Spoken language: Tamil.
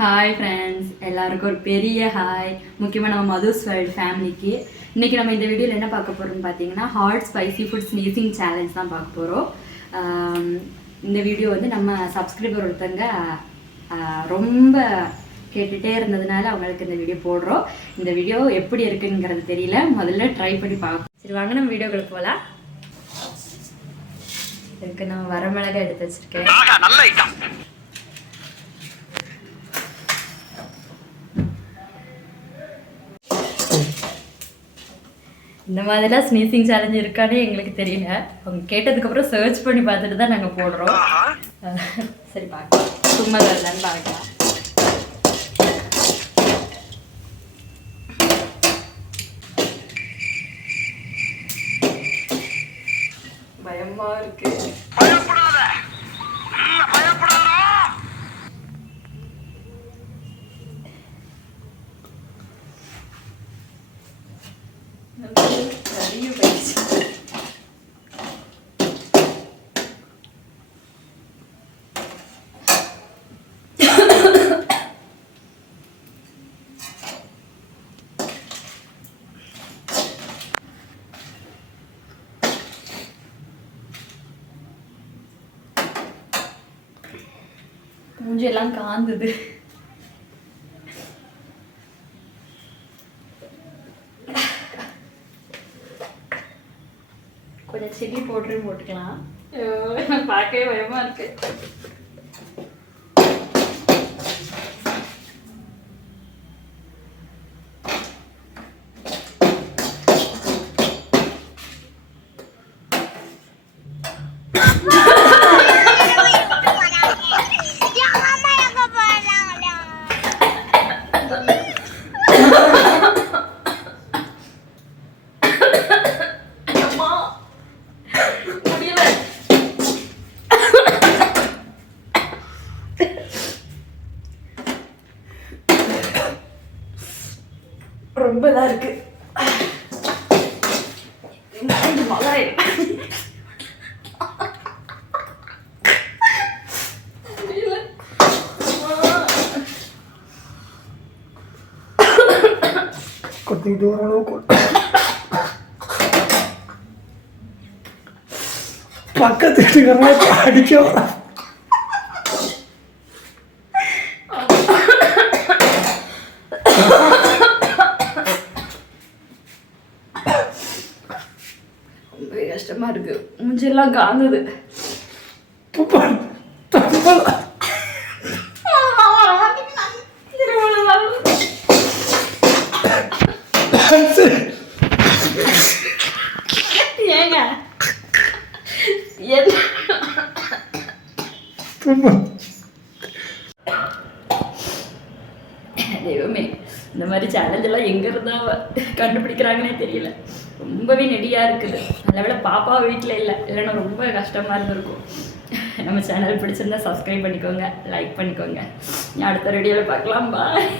ஹாய் ஃப்ரெண்ட்ஸ், எல்லாருக்கும் ஒரு பெரிய ஹாய். முக்கியமாக நம்ம மதுஸ் வேர்ல்ட் ஃபேமிலிக்கு இன்றைக்கி நம்ம இந்த வீடியோவில் என்ன பார்க்க போகிறோம்னு பார்த்தீங்கன்னா hot spicy food sneezing challenge தான் பார்க்க போகிறோம். இந்த வீடியோ வந்து நம்ம சப்ஸ்கிரைபர் ஒருத்தங்க ரொம்ப கேட்டுகிட்டே இருந்ததுனால அவங்களுக்கு இந்த வீடியோ போடுறோம். இந்த வீடியோ எப்படி இருக்குங்கிறது தெரியல, முதல்ல ட்ரை பண்ணி பார்ப்போம். சரி வாங்க நம்ம வீடியோக்குள்ள போகலாம். இதுக்கு நான் வரமிளகா எடுத்து வச்சுருக்கேன். இந்த மாதிரிலாம் ஸ்னீசிங் சேலஞ்ச் இருக்கானே எங்களுக்கு தெரியல. அவங்க கேட்டதுக்கப்புறம் சர்ச் பண்ணி பார்த்துட்டு தான் நாங்கள் போடுறோம். சரி பார்க்கலாம், சும்மா தான் பார்க்கலாம். பயமா இருக்கு. மூஞ்செல்லாம் காந்தது. கொஞ்சம் சில்லி பவுடரும் போட்டுக்கலாம். பார்க்கவே பயமா இருக்கு. ரொம்ப இதாக இருக்கு. கொத்திட்டு ஓரளவுக்கு பக்கத்து வீட்டுக்காரங்க அடிக்க ரொம்ப கஷ்டமா இருக்கு. மூஞ்செல்லாம் காந்தது. ஏங்க தெய்வமே, இந்த மாதிரி சேலஞ்ச் எல்லாம் எங்க இருந்தா கண்டுபிடிக்கிறாங்கன்னே தெரியல. ரொம்பவே நெடியாக இருக்குது. நல்ல வேளை பாப்பா வீட்டில் இல்லைன்னா ரொம்ப கஷ்டமாக இருந்திருக்கும். நம்ம சேனல் பிடிச்சிருந்தா சப்ஸ்கிரைப் பண்ணிக்கோங்க, லைக் பண்ணிக்கோங்க. அடுத்த வீடியோவில் பார்க்கலாம். பாய்.